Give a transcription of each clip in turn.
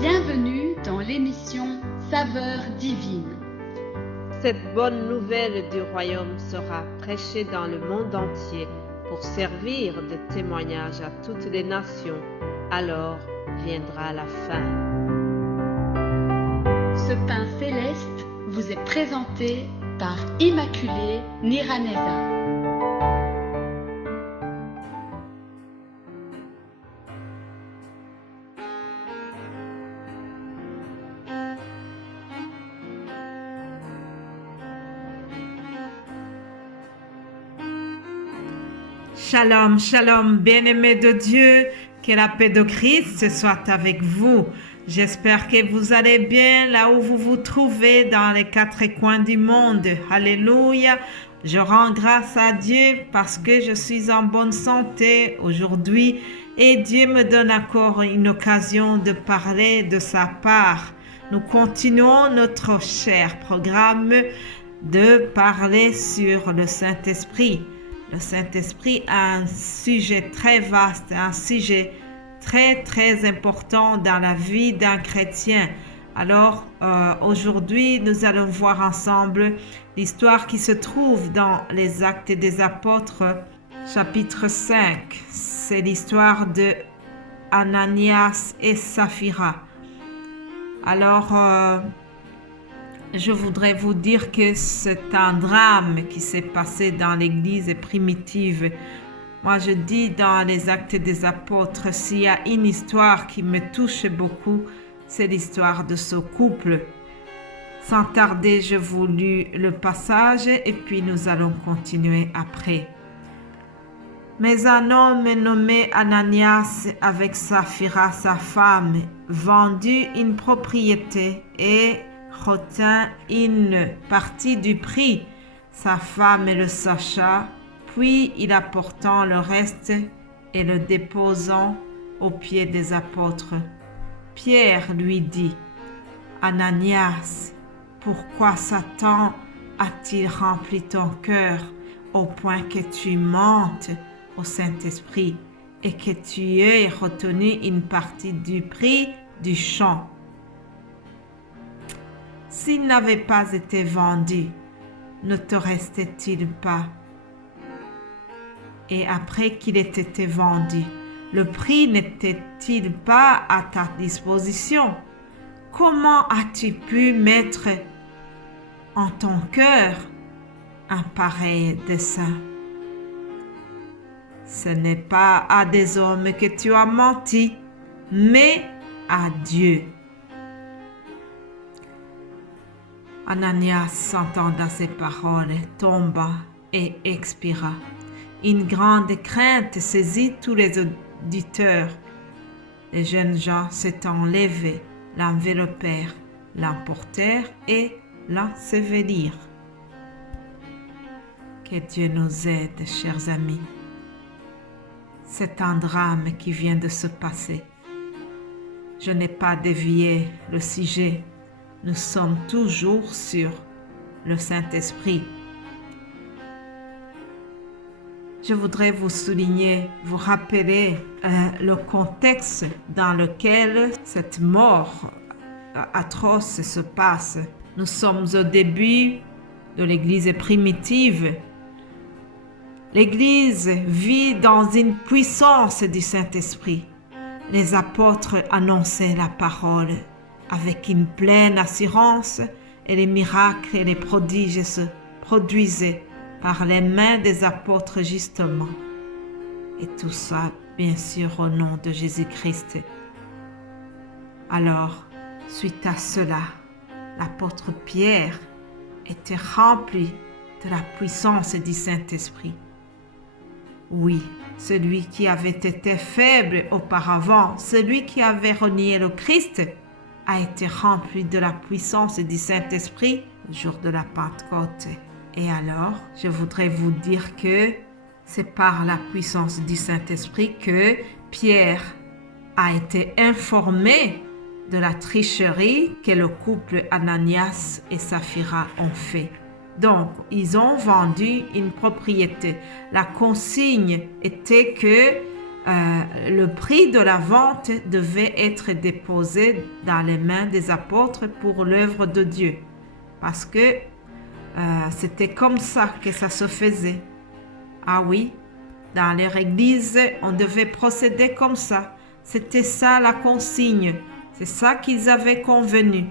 Bienvenue dans l'émission Saveurs divines. Cette bonne nouvelle du royaume sera prêchée dans le monde entier pour servir de témoignage à toutes les nations. Alors viendra la fin. Ce pain céleste vous est présenté par Immaculée Niraneza. Shalom, shalom, bien-aimés de Dieu, que la paix de Christ soit avec vous. J'espère que vous allez bien là où vous vous trouvez dans les quatre coins du monde. Alléluia. Je rends grâce à Dieu parce que je suis en bonne santé aujourd'hui et Dieu me donne encore une occasion de parler de sa part. Nous continuons notre cher programme de parler sur le Saint-Esprit. Le Saint-Esprit a un sujet très vaste, un sujet très important dans la vie d'un chrétien. Alors, aujourd'hui, nous allons voir ensemble l'histoire qui se trouve dans les Actes des Apôtres, chapitre 5. C'est l'histoire de Ananias et Saphira. Alors, je voudrais vous dire que c'est un drame qui s'est passé dans l'église primitive. Moi, je dis dans les Actes des Apôtres, s'il y a une histoire qui me touche beaucoup, c'est l'histoire de ce couple. Sans tarder, je vous lis le passage et puis nous allons continuer après. Mais un homme nommé Ananias avec Saphira, sa femme, vendit une propriété et retint une partie du prix. Sa femme le sacha, puis il apportant le reste et le déposant aux pieds des apôtres. Pierre lui dit, Ananias, pourquoi Satan a-t-il rempli ton cœur au point que tu mentes au Saint-Esprit et que tu aies retenu une partie du prix du champ? S'il n'avait pas été vendu, ne te restait-il pas? Et après qu'il ait été vendu, le prix n'était-il pas à ta disposition? Comment as-tu pu mettre en ton cœur un pareil dessein? Ce n'est pas à des hommes que tu as menti, mais à Dieu. Ananias, entendant ces paroles, tomba et expira. Une grande crainte saisit tous les auditeurs. Les jeunes gens s'étant levés, l'enveloppèrent, l'emportèrent et l'ensevelirent. Que Dieu nous aide, chers amis. C'est un drame qui vient de se passer. Je n'ai pas dévié le sujet. Nous sommes toujours sur le Saint-Esprit. Je voudrais vous souligner, vous rappeler le contexte dans lequel cette mort atroce se passe. Nous sommes au début de l'Église primitive. L'Église vit dans une puissance du Saint-Esprit. Les apôtres annonçaient la parole avec une pleine assurance et les miracles et les prodiges se produisaient par les mains des apôtres justement. Et tout ça, bien sûr, au nom de Jésus-Christ. Alors, suite à cela, l'apôtre Pierre était rempli de la puissance du Saint-Esprit. Oui, celui qui avait été faible auparavant, celui qui avait renié le Christ, a été rempli de la puissance du Saint-Esprit le jour de la Pentecôte. Et alors, je voudrais vous dire que c'est par la puissance du Saint-Esprit que Pierre a été informé de la tricherie que le couple Ananias et Saphira ont fait. Donc, ils ont vendu une propriété. La consigne était que le prix de la vente devait être déposé dans les mains des apôtres pour l'œuvre de Dieu. Parce que c'était comme ça que ça se faisait. Ah oui, dans leur église, on devait procéder comme ça. C'était ça la consigne. C'est ça qu'ils avaient convenu.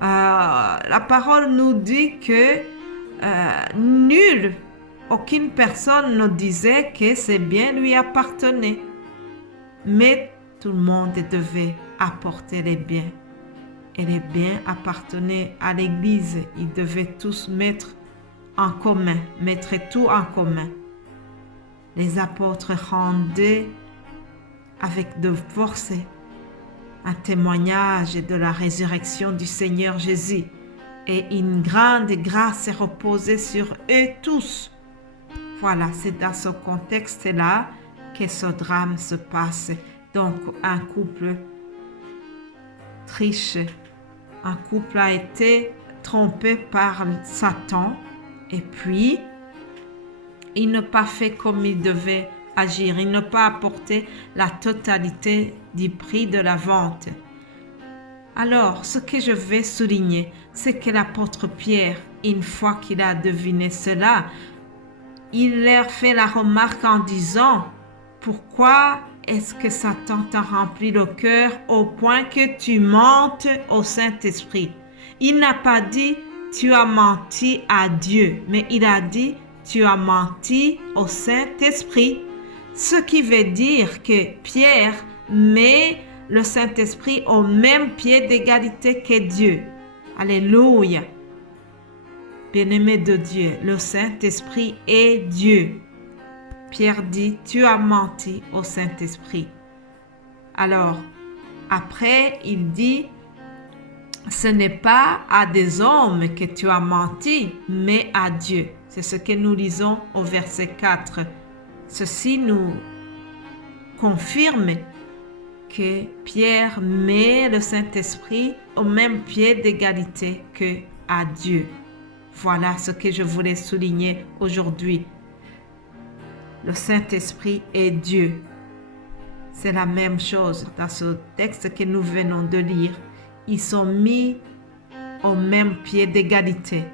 La parole nous dit que aucune personne ne disait que ces biens lui appartenaient. Mais tout le monde devait apporter les biens. Et les biens appartenaient à l'Église. Ils devaient tous mettre tout en commun. Les apôtres rendaient avec de force un témoignage de la résurrection du Seigneur Jésus. Et une grande grâce est reposée sur eux tous. Voilà, c'est dans ce contexte-là que ce drame se passe. Donc, un couple triche. Un couple a été trompé par Satan et puis il n'a pas fait comme il devait agir. Il n'a pas apporté la totalité du prix de la vente. Alors, ce que je vais souligner, c'est que l'apôtre Pierre, une fois qu'il a deviné cela, il leur fait la remarque en disant « Pourquoi est-ce que Satan t'a rempli le cœur au point que tu mentes au Saint-Esprit » Il n'a pas dit « Tu as menti à Dieu », mais il a dit « Tu as menti au Saint-Esprit ». Ce qui veut dire que Pierre met le Saint-Esprit au même pied d'égalité que Dieu. Alléluia. Bien-aimé de Dieu, le Saint-Esprit est Dieu. Pierre dit, tu as menti au Saint-Esprit. Alors, après, il dit, ce n'est pas à des hommes que tu as menti, mais à Dieu. C'est ce que nous lisons au verset 4. Ceci nous confirme que Pierre met le Saint-Esprit au même pied d'égalité que à Dieu. Voilà ce que je voulais souligner aujourd'hui. Le Saint-Esprit est Dieu. C'est la même chose dans ce texte que nous venons de lire. Ils sont mis au même pied d'égalité.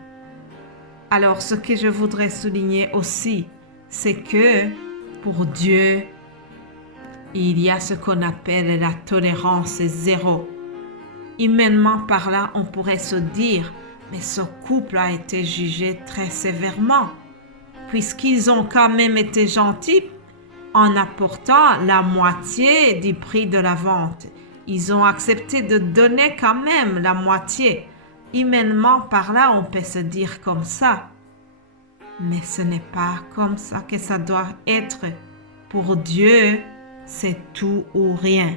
Alors, ce que je voudrais souligner aussi, c'est que pour Dieu, il y a ce qu'on appelle la tolérance zéro. Humainement parlant, on pourrait se dire, mais ce couple a été jugé très sévèrement, puisqu'ils ont quand même été gentils en apportant la moitié du prix de la vente. Ils ont accepté de donner quand même la moitié. Humainement parlant, on peut se dire comme ça. Mais ce n'est pas comme ça que ça doit être. Pour Dieu, c'est tout ou rien.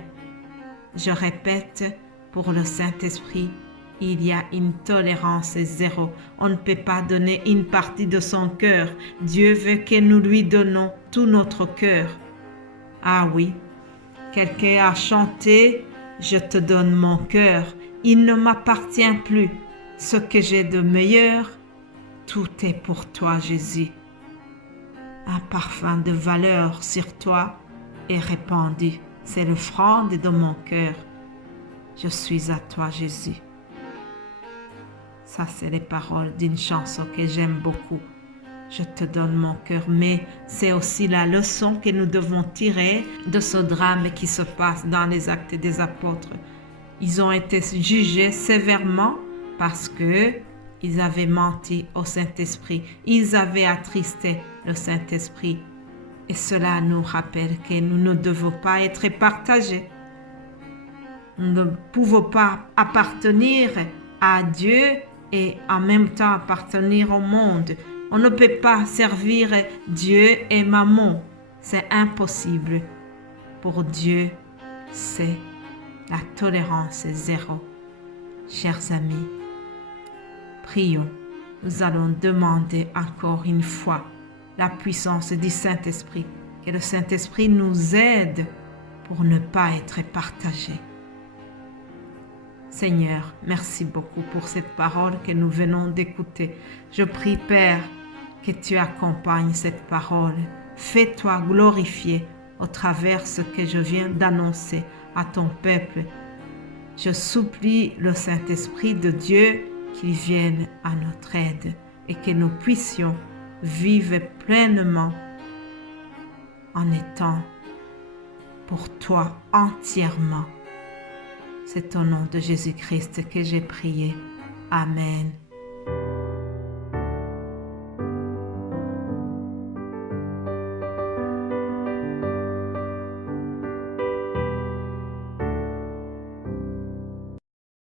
Je répète, pour le Saint-Esprit, il y a une tolérance zéro. On ne peut pas donner une partie de son cœur. Dieu veut que nous lui donnons tout notre cœur. Ah oui, quelqu'un a chanté « Je te donne mon cœur, il ne m'appartient plus. Ce que j'ai de meilleur, tout est pour toi, Jésus. » Un parfum de valeur sur toi est répandu. C'est l'offrande de mon cœur. Je suis à toi, Jésus. Ça, c'est les paroles d'une chanson que j'aime beaucoup. Je te donne mon cœur, mais c'est aussi la leçon que nous devons tirer de ce drame qui se passe dans les Actes des Apôtres. Ils ont été jugés sévèrement parce que ils avaient menti au Saint-Esprit. Ils avaient attristé le Saint-Esprit. Et cela nous rappelle que nous ne devons pas être partagés. Nous ne pouvons pas appartenir à Dieu et en même temps appartenir au monde. On ne peut pas servir Dieu et Mammon. C'est impossible. Pour Dieu, c'est la tolérance zéro. Chers amis, prions. Nous allons demander encore une fois la puissance du Saint-Esprit. Que le Saint-Esprit nous aide pour ne pas être partagés. Seigneur, merci beaucoup pour cette parole que nous venons d'écouter. Je prie, Père, que tu accompagnes cette parole. Fais-toi glorifier au travers ce que je viens d'annoncer à ton peuple. Je supplie le Saint-Esprit de Dieu qu'il vienne à notre aide et que nous puissions vivre pleinement en étant pour toi entièrement. C'est au nom de Jésus-Christ que j'ai prié. Amen.